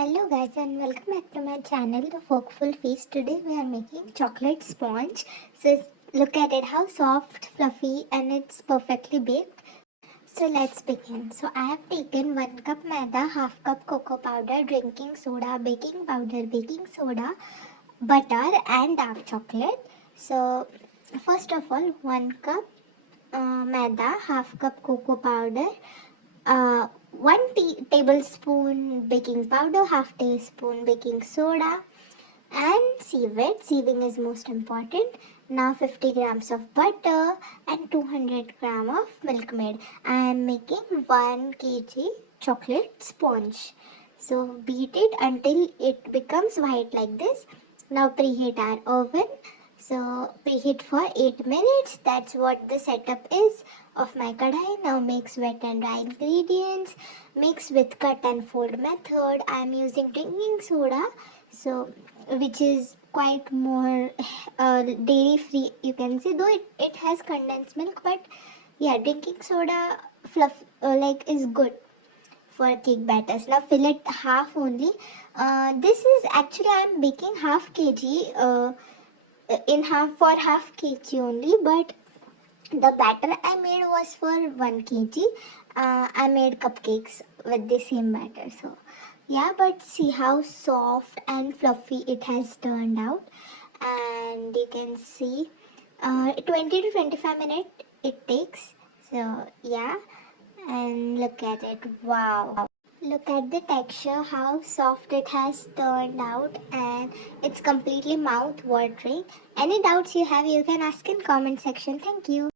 Hello guys and welcome back to my channel The Folkful Feast. Today we are making chocolate sponge. So look at it, how soft, fluffy and it's perfectly baked. So let's begin. So I have taken 1 cup maida, half cup cocoa powder, drinking soda, baking powder, baking soda, butter and dark chocolate. So first of all 1 cup maida, half cup cocoa powder, 1 tablespoon baking powder, half teaspoon baking soda, and sieve it. Sieving is most important. Now 50 grams of butter and 200 gram of milk maid. I am making 1 kg chocolate sponge. So beat it until it becomes white like this. Now preheat our oven. So preheat for 8 minutes. That's what the setup is of my kadai. Now mix wet and dry ingredients. Mix with cut and fold method. I am using drinking soda. So which is quite more dairy free, you can say, though it has condensed milk, but yeah, drinking soda fluff is good for cake batters. Now fill it half only. This is actually I am baking half kg in half for half kg only, but the batter I made was for 1 kg. I made cupcakes with the same batter. So yeah, but see how soft and fluffy it has turned out. And you can see 20 to 25 minutes it takes. So yeah, and look at it. Wow. Look at the texture, how soft it has turned out, and it's completely mouth watering. Any doubts you have, you can ask in comment section. Thank you.